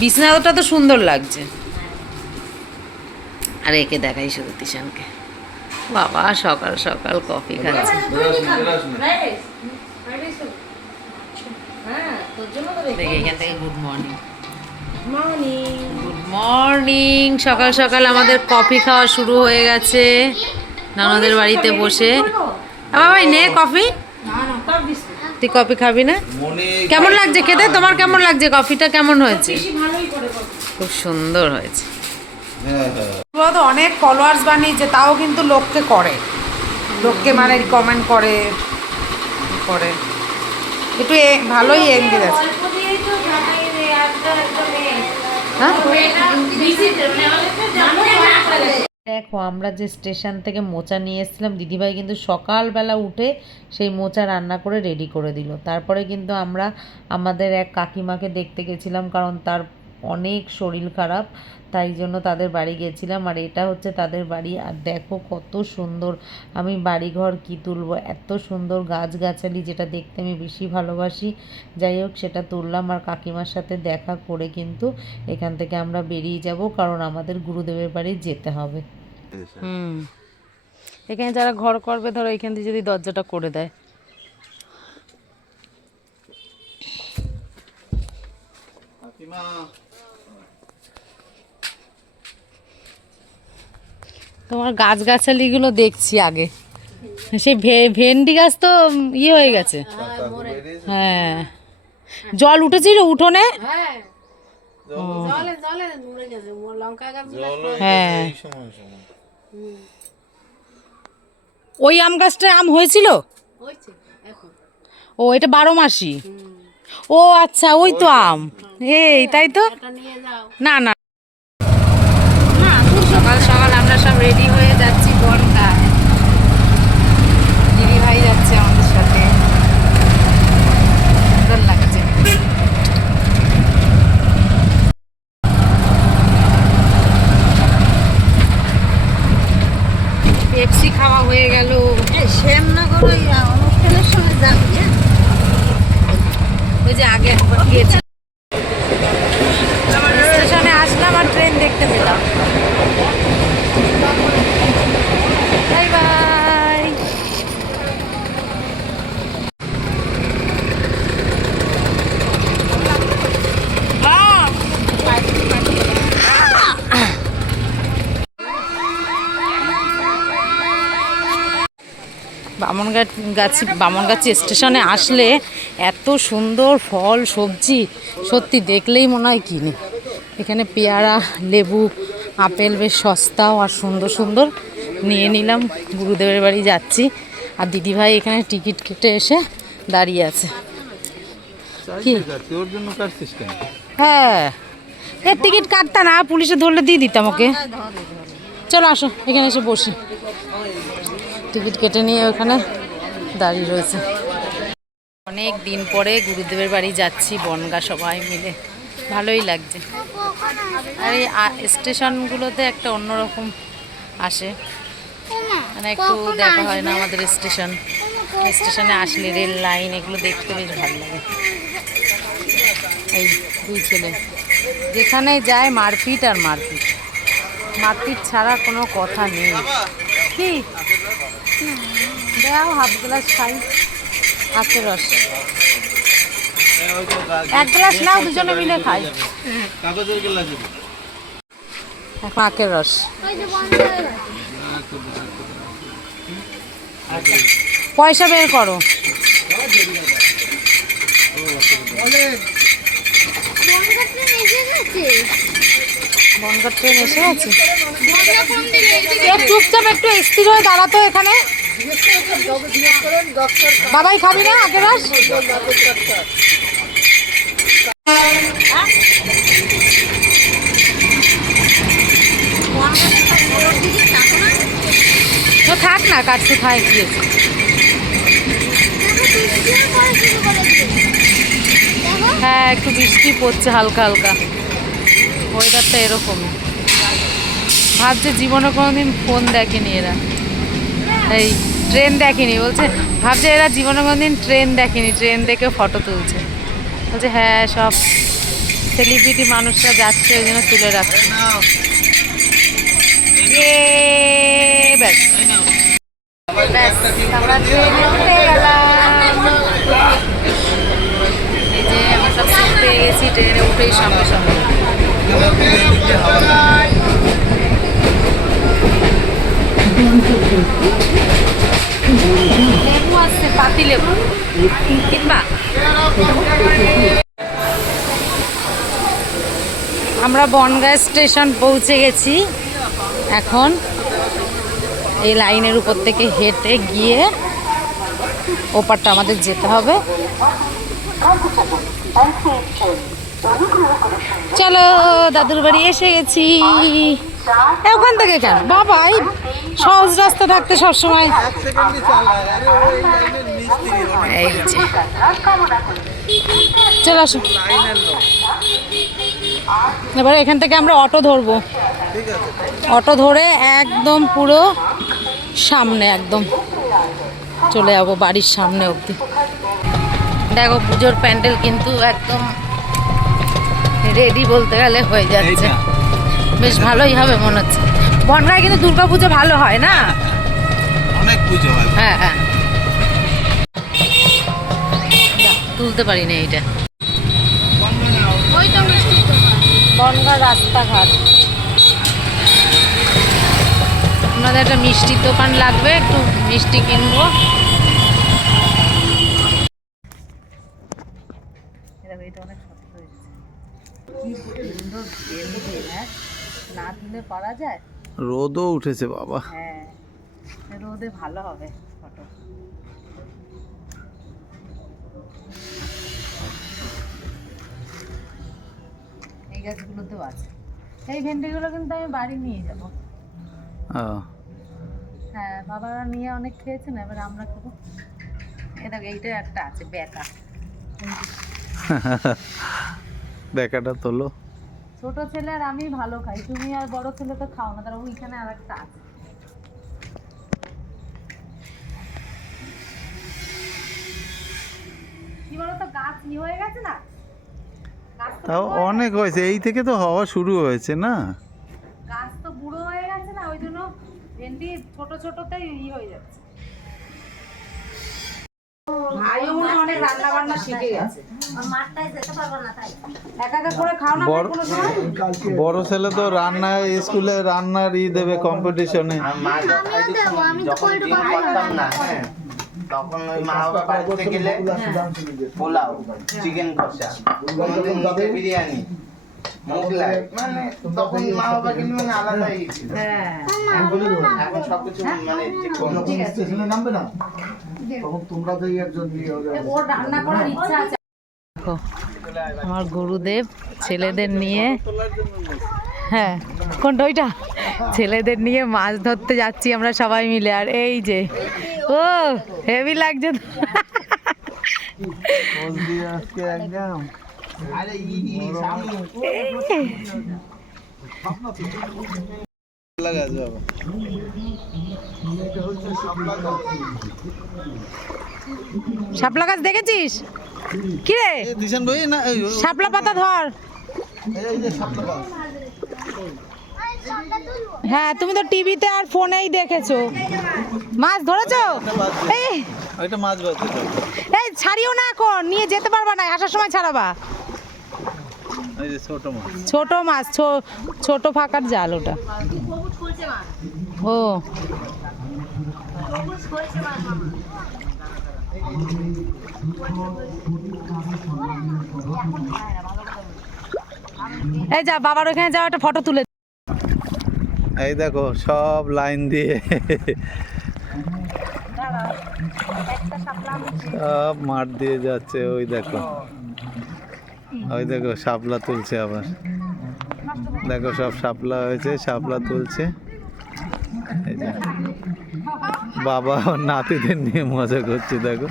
বিছানাটা তো সুন্দর লাগছে। আর একে দেখাই শুধু তিশানকে, বাবা সকাল সকাল কফি খাচ্ছে। দেখে এখান থেকে গুড মর্নিং, গুড মর্নিং। সকাল সকাল আমাদের কফি খাওয়া শুরু হয়ে গেছে ননদের বাড়িতে বসে। বাবাই নে কফি, তুই কফি খাবি না? কেমন লাগছে খেতে? তোমার কেমন লাগছে? কফিটা কেমন হয়েছে? খুব সুন্দর হয়েছে। অনেক ফলোয়ার্স বানিয়েছে, তাও কিন্তু লোককে করে, লোককে মানে কমেন্ট করে করে একটু ভালোই এনগেজ আছে। দেখো আমরা যে স্টেশন থেকে মোচা নিয়ে এসেছিলাম, দিদিভাই কিন্তু সকালবেলা উঠে সেই মোচা রান্না করে রেডি করে দিল। তারপরে কিন্তু আমরা আমাদের এক কাকিমাকে দেখতে গেছিলাম, কারণ তার অনেক শরীর খারাপ, তাই জন্য তাদের বাড়ি গেছিলাম। আর এটা হচ্ছে তাদের বাড়ি। আর দেখো কত সুন্দর, আমি বাড়িঘর কি তুলবো, এত সুন্দর গাছগাছালি, যেটা দেখতে আমি বেশি ভালোবাসি। যাই হোক সেটা তুললাম, আর কাকিমার সাথে দেখা করে কিন্তু এখান থেকে আমরা বেরিয়ে যাব, কারণ আমাদের গুরুদেবের বাড়ি যেতে হবে। এখানে যারা ঘর করবে, ধরো এখান থেকে যদি দরজাটা করে দেয়। তোমার গাছগাছালিগুলো দেখছি আগে, সেই ভেন্ডি গাছ তো ইয়ে হয়ে গেছে। হ্যাঁ, জল উঠেছিল উঠোনে। হ্যাঁ, ওই আম গাছটা আম হয়েছিল। ও এটা 12 মাসি। ও আচ্ছা, ওই তো আম। এই তাই তো। না না, সকাল সকাল আমরা সব রেডি হয়ে যাচ্ছি বনগা। দিদি ভাই যাচ্ছে আমাদের সাথে, সুন্দর লাগছে। পেপসি খাওয়া হয়ে গেল। শ্যামনগর অনুষ্ঠানের সময় যাবি? ওই যে আগে একবার গিয়েছি, স্টেশনে আসলাম আর ট্রেন দেখতে পেলাম। Bye bye. বামনগাছি স্টেশনে আসলে এত সুন্দর ফল সবজি, সত্যি দেখলেই মনে হয় কিনি। এখানে পেয়ারা, লেবু, আপেল বেশ সস্তাও আর সুন্দর সুন্দর নিয়ে নিলাম। গুরুদেবের বাড়ি যাচ্ছি, আর দিদিভাই এখানে টিকিট কেটে এসে দাঁড়িয়ে আছে। কি হ্যাঁ, এর টিকিট কাটতা না, পুলিশে ধরলে দিয়ে দিতাম ওকে। চলো আসো, এখানে এসে বসি। টিকিট কেটে নিয়ে ওখানে দাঁড়িয়ে রয়েছে। অনেক দিন পরে গুরুদেবের বাড়ি যাচ্ছি বনগা সবাই মিলে, ভালোই লাগছে। আর এই স্টেশনগুলোতে একটা অন্যরকম আসে, মানে একটু দেখা হয় না আমাদের স্টেশনে আসলে রেল লাইন এগুলো দেখতে বেশ ভালো লাগে। এই দুই ছেলে যেখানে যায় মারপিট আর মারপিট, মারপিট ছাড়া কোনো কথা নেই। কি দাও, হাফ গ্লাস খাই, আখের রস। এক গ্লাস নাও, দুজনে মিলে খাই। এখন আখের রস। পয়সা বের করো। বনগাঁ ট্রেন এসে গেছে। চুপচাপ একটু স্থির হয়ে দাঁড়াতো এখানে। বাবাই খাবি না আখের রস? থাক না, কাটতে খাই গিয়েছে। হ্যাঁ, একটু বৃষ্টি পড়ছে হালকা হালকা, ওয়েদারটা এরকমই। ভাবছে জীবনে কোনোদিন ফোন দেখেনি এরা, এই ট্রেন দেখেনি বলছে। ভাবছে এরা জীবনে কোনোদিন ট্রেন দেখেনি, ট্রেন দেখে ফটো তুলছে। বলছে হ্যাঁ, সব সেলিব্রিটি মানুষরা যাচ্ছে ওই জন্য তুলে রাখছে। ব্যাস আমরা ট্রেনে উঠে গেলাম। এই যে আমরা সব সিট পেয়ে গেছি ট্রেনে উঠেই সঙ্গে সঙ্গে। লেবু আসছে, পাতি লেবু কিনবা? আমরা বনগাঁ স্টেশন পৌঁছে গেছি। এখন এই লাইনের উপর থেকে হেঁটে গিয়ে ওপারটা আমাদের যেতে হবে। চলো দাদুর বাড়ি এসে গেছি। ওখান থেকে কেন বাবা, এই সহজ রাস্তা থাকতে সবসময়। এই যে চলে আসো। এবারে এখান থেকে আমরা অটো ধরবো। অটো ধরে একদম পুরো সামনে একদম চলে যাবো বাড়ির সামনে অবধি। দেখো পুজোর প্যান্ডেল কিন্তু একদম রেডি বলতে গেলে হয়ে যাচ্ছে। বেশ ভালোই হবে মনে হচ্ছে। বনগাঁয় কিন্তু দুর্গা পুজো ভালো হয় না? অনেক পুজো হয়। হ্যাঁ হ্যাঁ, তুলতে পারি না এইটা। বনগাঁ রাস্তাঘাট। আপনাদের একটা মিষ্টির দোকান লাগবে, একটু মিষ্টি কিনবো। না তুলে পারা যায়। রোদও উঠেছে বাবা। হ্যাঁ, রোদে ভালো হবে ফটো। এই গাছগুলোতেও আছে। এই ভেন্ডিগুলো কিন্তু আমি বাড়ি নিয়ে যাব। হ্যাঁ, বাবারা নিয়ে অনেক খেয়েছে না, এবার আমরা খাবো। এই দেখো এইটা একটা আছে বেকা। বেকাটা তোলো। ছোট ছেলে আর আমি ভালো খাই, তুমি আর বড় ছেলে তো খাও না, তারা ওইখানে আর একটা আছে। কি বলতো, গাছ ই হয়ে গেছে না, তাও অনেক হয়েছে, এই থেকে তো হওয়া শুরু হয়েছে না। গাছ তো বুড়ো হয়ে গেছে না, ওই জন্য ভেন্ডি ছোট ছোটতেই ই হয়ে যাচ্ছে। ভাইও মনে অনেক রান্না বান্না শিখে গেছে। একা একা করে খাও না কোনো সময়? বড় ছেলে তো রান্নায় স্কুলে রান্নার দেবে কম্পিটিশনে। তখন ওই মা বাবা বাড়িতে গেলে পোলাও, চিকেন কষা, কোনোদিন বিরিয়ানি, মোগলাই, মানে তখন মা বাবা কিন্তু মানে আলাদাই ছিল। এখন সবকিছু মানে স্টেশনে নামবে না, তখন তোমরা তো একজন ওর রান্না করার ইচ্ছা আছে। আমার গুরুদেব ছেলেদের নিয়ে, হ্যাঁ কোনটা ওইটা, ছেলেদের নিয়ে মাছ ধরতে যাচ্ছি আমরা সবাই মিলে। আর এই যে ও হেভি লাগছে তো। শাপলা গাছ দেখেছিস কি রে? শাপলা পাতা ধর। হ্যাঁ, তুমি তো টিভিতে আর ফোনেই দেখেছো। মাছ ধরেছো? এই ছাড়িও না, এখন নিয়ে যেতে পারবা না, আসার সময় ছাড়াবা। ছোট মাছ, ছোট ফাঁকার জাল ওটা। ও এই যা, বাবার ওখানে যাও, একটা ফটো তুলে। এই দেখো সব লাইন দিয়ে সব মাঠ দিয়ে যাচ্ছে। ওই দেখো শাপলা তুলছে আবার। দেখো সব শাপলা হয়েছে, শাপলা তুলছে। এই যে বাবা নাতিদের নিয়ে মজা করছে, দেখো।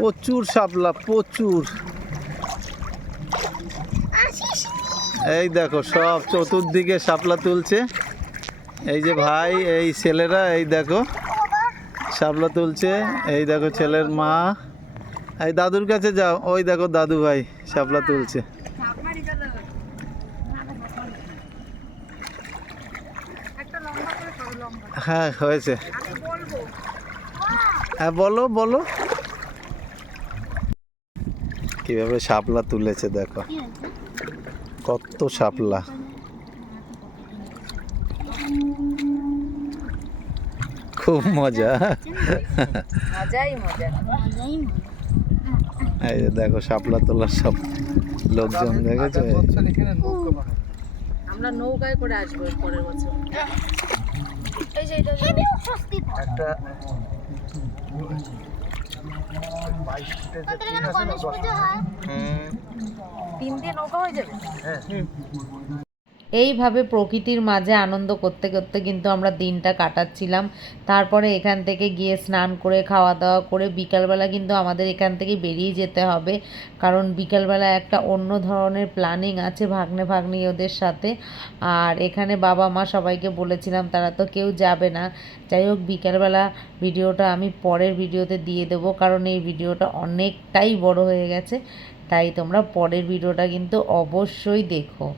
প্রচুর শাপলা, প্রচুর। এই দেখো সব চতুর্দিকে শাপলা তুলছে। এই যে ভাই, এই ছেলেরা, এই দেখো শাপলা তুলছে। এই দেখো ছেলের মা। এই দাদুর কাছে যাও, ওই দেখো দাদু ভাই শাপলা তুলছে। হ্যাঁ হয়েছে। হ্যাঁ বলো বলো, কিভাবে শাপলা তুলেছে দেখো, কত শাপলা। খুব মজা। এই যে দেখো শাপলা তোলার সব লোকজন দেখেছো। আমরা নৌকায় করে আসবো পরের বছর। একটা হুম 3 দিন নৌকা হয়ে যাবে। এইভাবে প্রকৃতির মাঝে আনন্দ করতে করতে কিন্তু আমরা দিনটা কাটাচ্ছিলাম। তারপরে এখান থেকে গিয়ে স্নান করে খাওয়া দাওয়া করে বিকালবেলা কিন্তু আমাদের এখান থেকে বেরিয়ে যেতে হবে, কারণ বিকালবেলা একটা অন্য ধরনের প্ল্যানিং আছে ভাগ্নে ভাগ্নি ওদের সাথে। আর এখানে বাবা মা সবাইকে বলেছিলাম, তারা তো কেউ যাবে না। যাই হোক, বিকালবেলা ভিডিওটা আমি পরের ভিডিওতে দিয়ে দেবো, কারণ এই ভিডিওটা অনেকটাই বড় হয়ে গেছে। তাই তোমরা পরের ভিডিওটা কিন্তু অবশ্যই দেখো।